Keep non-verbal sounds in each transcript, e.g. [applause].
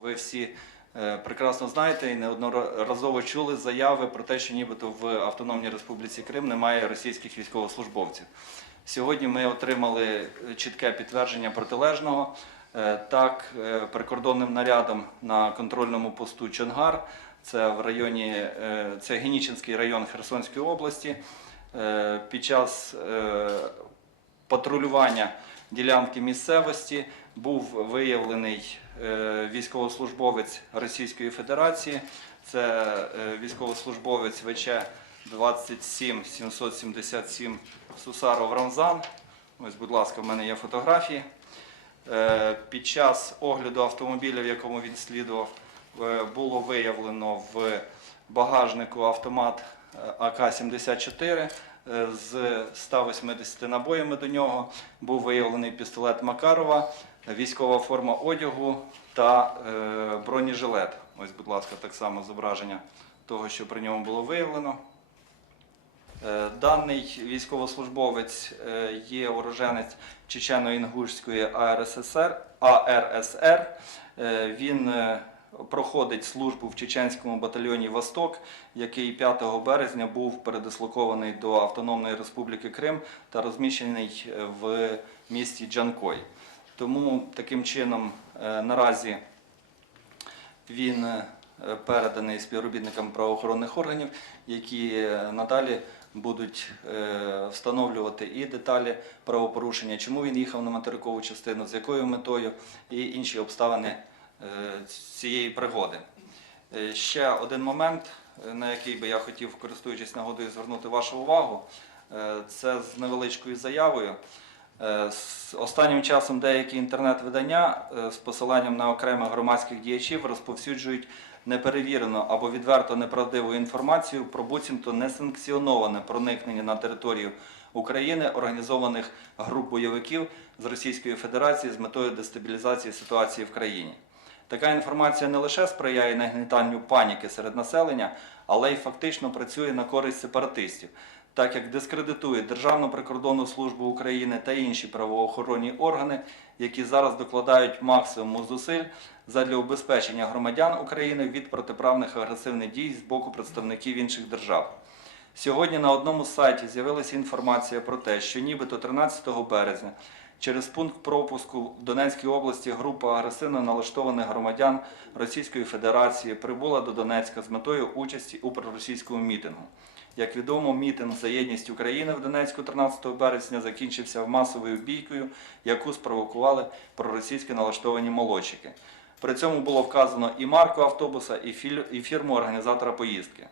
Ви всі е, прекрасно знаєте і неодноразово чули заяви про те, що нібито в Автономній Республіці Крим немає російських військовослужбовців. Сьогодні ми отримали чітке підтвердження протилежного. Е, Так, е, прикордонним нарядом на контрольному посту Чонгар, це в районі, е, це Генічинський район Херсонської області. е, Під час е, патрулювання ділянки місцевості був виявлений е, військовослужбовець Російської Федерації. Це е, військовослужбовець ВЧ 27 777 Сусаров Рамзан. Ось, будь ласка, в мене є фотографії. Е, Під час огляду автомобіля, в якому він слідував, було виявлено в багажнику автомат е, АК-74 е, з 180 набоями до нього. Був виявлений пістолет Макарова, військова форма одягу та е, бронежилет. Ось, будь ласка, так само зображення того, що при ньому було виявлено. Е, Даний військовослужбовець е, є уроженець Чечено-Інгушської АРССР, АРСР. Е, Він проходить службу в чеченському батальйоні Восток, який 5 березня був передислокований до Автономної Республіки Крим та розміщений в місті Джанкой. Тому таким чином е, наразі він е, переданий співробітникам правоохоронних органів, які е, надалі будуть встановлювати і деталі правопорушення, чому він їхав на материкову частину, з якою метою і інші обставини цієї пригоди. Ще один момент, на який би я хотів, користуючись нагодою, звернути вашу увагу, це з невеличкою заявою. Е, Останнім часом деякі інтернет-видання е, з посиланням на окремих громадських діячів розповсюджують неперевірену або відверто неправдиву інформацію про буцімто несанкціоноване проникнення на територію України організованих груп бойовиків з Російської Федерації з метою дестабілізації ситуації в країні. Така інформація не лише сприяє нагнітанню паніки серед населення, але й фактично працює на користь сепаратистів, так як дискредитує Державну прикордонну службу України та інші правоохоронні органи, які зараз докладають максимум зусиль задля убезпечення громадян України від протиправних агресивних дій з боку представників інших держав. Сьогодні на одному з сайтів з'явилася інформація про те, що нібито 13 березня через пункт пропуску в Донецькій області група агресивно налаштованих громадян Російської Федерації прибула до Донецька з метою участі у проросійському мітингу. Як відомо, мітинг за єдність України в Донецьку 13 березня закінчився масовою бійкою, яку спровокували проросійськи налаштовані молодчики. При цьому було вказано і марку автобуса, і фірму організатора поїздки.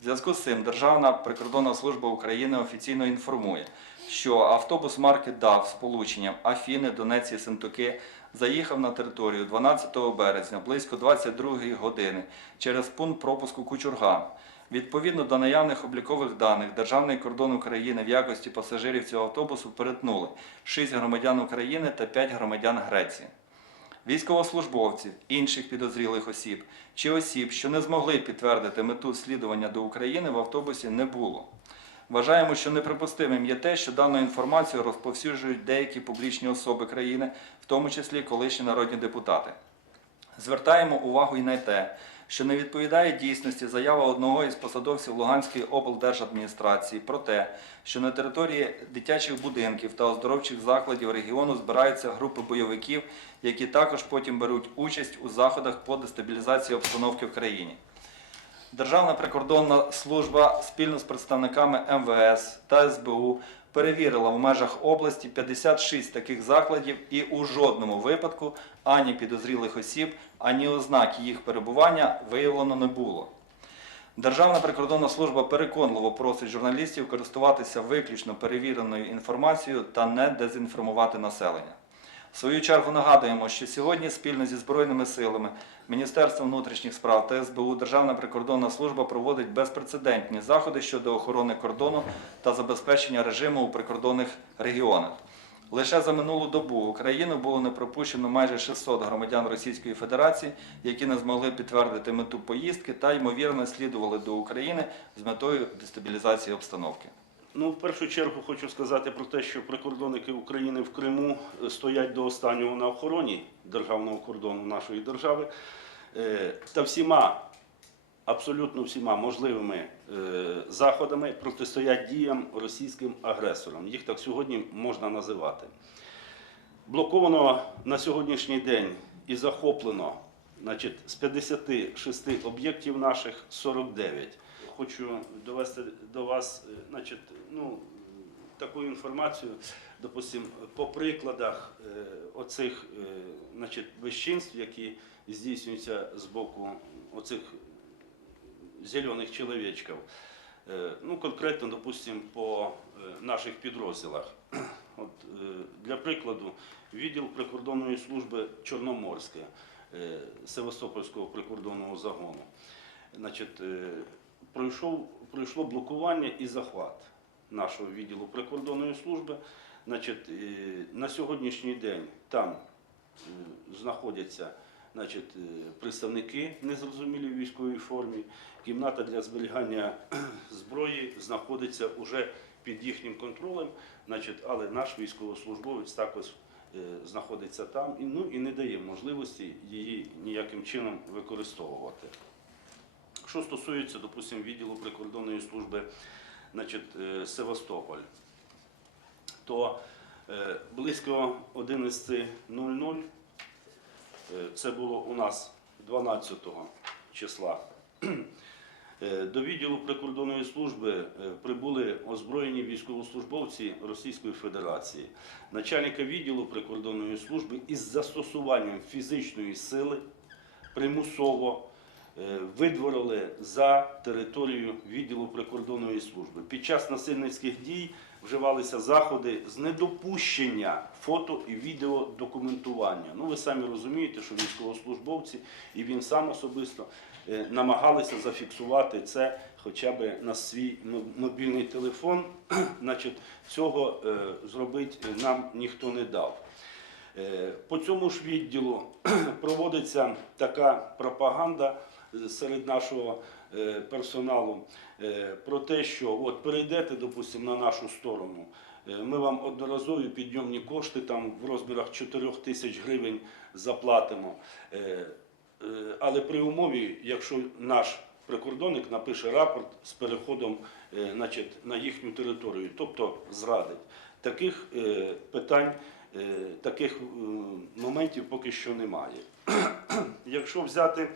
В зв'язку з цим Державна прикордонна служба України офіційно інформує, що автобус марки ДАВ з полученням Афіни, Донець і Сентуки заїхав на територію 12 березня близько 22 години через пункт пропуску Кучурган. Відповідно до наявних облікових даних, Державний кордон України в якості пасажирів цього автобусу перетнули 6 громадян України та 5 громадян Греції військовослужбовців, інших підозрілих осіб чи осіб, що не змогли підтвердити мету слідування до України в автобусі, не було. Вважаємо, що неприпустимим є те, що дану інформацію розповсюджують деякі публічні особи країни, в тому числі колишні народні депутати. Звертаємо увагу і на те, що не відповідає дійсності заява одного із посадовців Луганської облдержадміністрації про те, що на території дитячих будинків та оздоровчих закладів регіону збираються групи бойовиків, які також потім беруть участь у заходах по дестабілізації обстановки в країні. Державна прикордонна служба спільно з представниками МВС та СБУ перевірила в межах області 56 таких закладів і у жодному випадку ані підозрілих осіб, ані ознак їх перебування виявлено не було. Державна прикордонна служба переконливо просить журналістів користуватися виключно перевіреною інформацією та не дезінформувати населення. Свою чергу нагадуємо, що сьогодні спільно зі Збройними силами, Міністерством внутрішніх справ та СБУ Державна прикордонна служба проводить безпрецедентні заходи щодо охорони кордону та забезпечення режиму у прикордонних регіонах. Лише за минулу добу в Україну було не пропущено майже 600 громадян Російської Федерації, які не змогли підтвердити мету поїздки та ймовірно слідували до України з метою дестабілізації обстановки. Ну, в першу чергу хочу сказати про те, що прикордонники України в Криму е, стоять до останнього на охороні державного кордону нашої держави. е, та всіма, абсолютно всіма можливими е, заходами протистоять діям російським агресорам. Їх так сьогодні можна називати. Блоковано на сьогоднішній день і захоплено значить, з 56 об'єктів наших 49. Хочу довести до вас е, значить, ну, таку інформацію, допустим, по прикладах е, оцих е, значить, безчинств, які здійснюються з боку оцих зелених чоловічків. Ну, конкретно, допустим, по наших підрозділах. [clears throat] От, для прикладу, відділ прикордонної служби Чорноморське Севастопольського прикордонного загону. Значить, пройшов, пройшло блокування і захват нашого відділу прикордонної служби. Значить, е, на сьогоднішній день там е, знаходяться значить, е, представники незрозумілі в військовій формі. Кімната для зберігання [clears throat] зброї знаходиться уже під їхнім контролем, значить, але наш військовослужбовець також знаходиться там ну, і не дає можливості її ніяким чином використовувати. Що стосується, допустимо, відділу прикордонної служби значить, е, Севастополь, то е, близько 11.00 Е, Це було у нас 12 числа. До відділу прикордонної служби прибули озброєні військовослужбовці Російської Федерації. Начальника відділу прикордонної служби із застосуванням фізичної сили примусово видворили за територію відділу прикордонної служби. Під час насильницьких дій вживалися заходи з недопущення фото і відеодокументування. Ну, ви самі розумієте, що військовослужбовці і він сам особисто е, намагалися зафіксувати це хоча б на свій мобільний телефон. [clears throat] Значить, цього е, зробити нам ніхто не дав. Е, По цьому ж відділу [clears throat] проводиться така пропаганда е, серед нашого е, персоналу е, про те, що от перейдете, допустимо, на нашу сторону. е, Ми вам одноразові підйомні кошти там в розмірах 4 тисяч гривень заплатимо. Але при умові, якщо наш прикордонник напише рапорт з переходом значить, на їхню територію, тобто зрадить. Таких питань, таких моментів поки що немає. [clears throat] Якщо взяти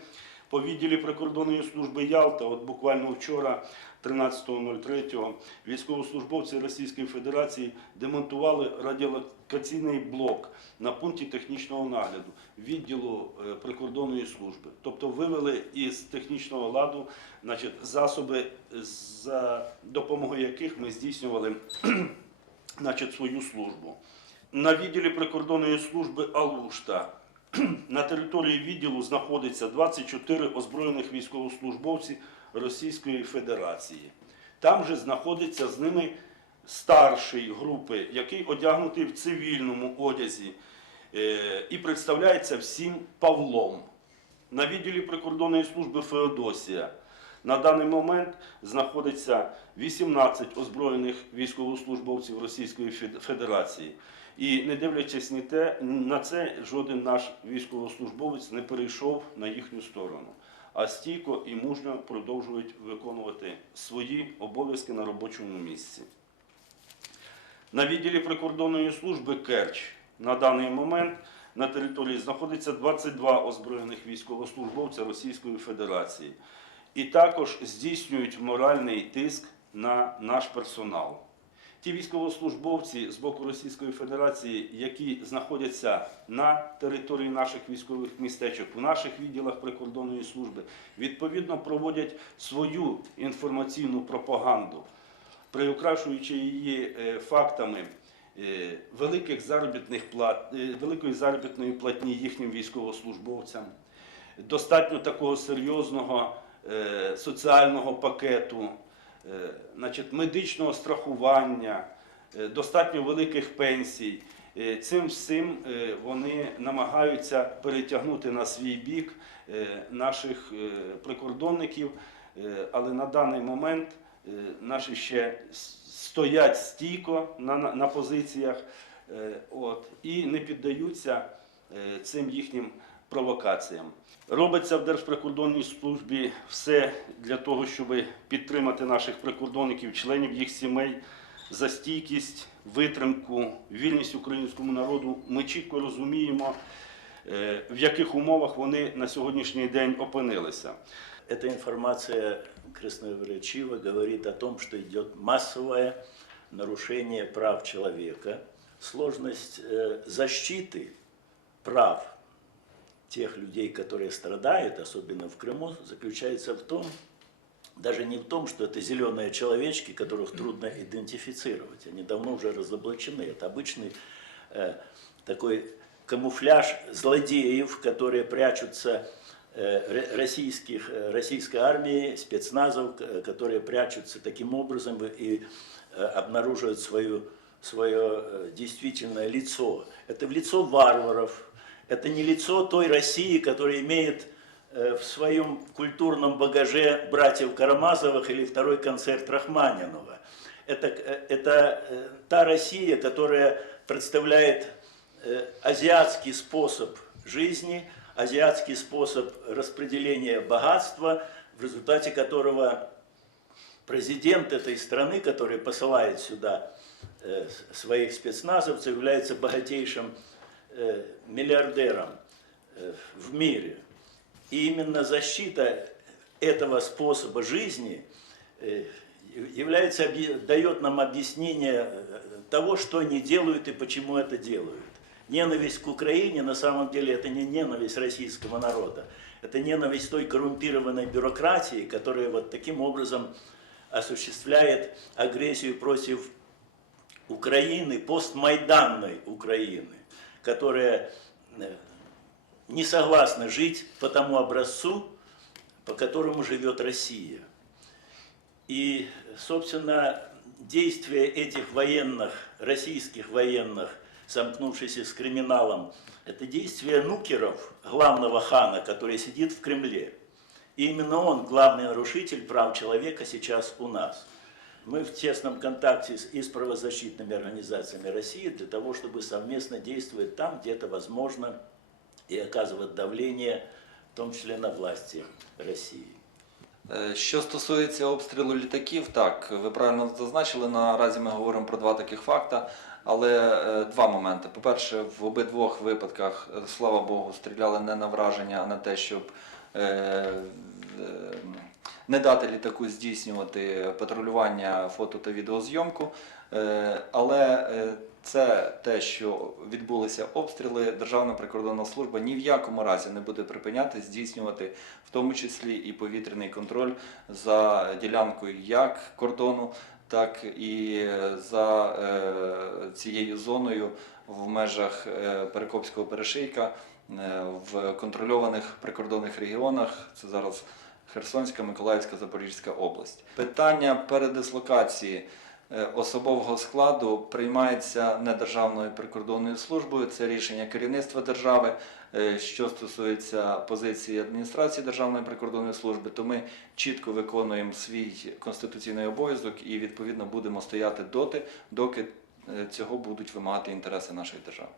по відділі прикордонної служби Ялта, от буквально вчора, 13.03, військовослужбовці Російської Федерації демонтували радіолокаційний блок на пункті технічного нагляду відділу е, прикордонної служби. Тобто вивели із технічного ладу значить, засоби, за допомогою яких ми здійснювали [clears throat] значить, свою службу. На відділі прикордонної служби Алушта на території відділу знаходиться 24 озброєних військовослужбовці Російської Федерації. Там же знаходиться з ними старший групи, який одягнутий в цивільному одязі е, і представляється всім Павлом. На відділі прикордонної служби Феодосія на даний момент знаходиться 18 озброєних військовослужбовців Російської Федерації. І не дивлячись ні те, на це, жоден наш військовослужбовець не перейшов на їхню сторону, а стійко і мужньо продовжують виконувати свої обов'язки на робочому місці. На відділі прикордонної служби Керч на даний момент на території знаходиться 22 озброєних військовослужбовця Російської Федерації. І також здійснюють моральний тиск на наш персонал. Ті військовослужбовці з боку Російської Федерації, які знаходяться на території наших військових містечок, в наших відділах прикордонної служби, відповідно проводять свою інформаційну пропаганду приукрашуючи її е, фактами е, великих заробітних плат, е, великої заробітної платні їхнім військовослужбовцям, достатньо такого серйозного соціального пакету, значить, медичного страхування, е, достатньо великих пенсій. Е, Цим всім е, вони намагаються перетягнути на свій бік е, наших е, прикордонників, Е, але на даний момент е, наші ще стоять стійко на, на, позиціях. Е, от, і не піддаються е, цим їхнім провокаціям. Робиться в Держприкордонній службі все для того, щоб підтримати наших прикордонників, членів їх сімей за стійкість, витримку, вільність українському народу. Ми чітко розуміємо, е, в яких умовах вони на сьогоднішній день опинилися. Эта информация красноречиво говорит о том, что идет массовое нарушение прав человека. Сложность э, защиты прав тех людей, которые страдают, особенно в Крыму, заключается в том, даже не в том, что это зеленые человечки, которых трудно идентифицировать. Они давно уже разоблачены. Это обычный э, такой камуфляж злодеев, которые прячутся э, ро- российских, э, российской армии, спецназов, к- которые прячутся таким образом и э, обнаруживают свою, свое э, действительное лицо. Это в лицо варваров, это не лицо той России, которая имеет э, в своем культурном багаже братьев Карамазовых или второй концерт Рахманинова. Это, э, это э, та Россия, которая представляет азиатский способ жизни, азиатский способ распределения богатства, в результате которого президент этой страны, который посылает сюда своих спецназовцев, является богатейшим миллиардером э, в мире. И именно защита этого способа жизни э, является, дает нам объяснение э, того, что они делают и почему это делают. Ненависть к Украине на самом деле это не ненависть российского народа. Это ненависть той коррумпированной бюрократии, которая вот таким образом осуществляет агрессию против Украины, постмайданной Украины, которая э, не согласна жить по тому образцу, по которому живет Россия. И, собственно, действия этих военных, российских военных, сомкнувшихся с криминалом, это действия нукеров, главного хана, который сидит в Кремле. И именно он главный нарушитель прав человека сейчас у нас. Мы в тесном контакте с- и с правозащитными организациями России для того, чтобы совместно действовать там, где это возможно, и оказывать давление, в том числе на власти России. Е, Що стосується обстрілу літаків, так, ви правильно зазначили, наразі ми говоримо про два таких факта, але е, два моменти. По-перше, в обидвох випадках, е, слава Богу, стріляли не на враження, а на те, щоб е, е, не дати літаку здійснювати патрулювання, фото та відеозйомку. Е, Але е, це те, що відбулися обстріли, Державна прикордонна служба ні в якому разі не буде припиняти здійснювати, в тому числі і повітряний контроль за ділянкою як кордону, так і за е, цією зоною в межах Перекопського перешийка в контрольованих прикордонних регіонах. Це зараз Херсонська, Миколаївська, Запорізька область. Питання передислокації е, особового складу приймається не Державною прикордонною службою, це рішення керівництва держави. Е, Що стосується позиції адміністрації Державної прикордонної служби, то ми чітко виконуємо свій конституційний обов'язок і відповідно будемо стояти доти, доки е, цього будуть вимагати інтереси нашої держави.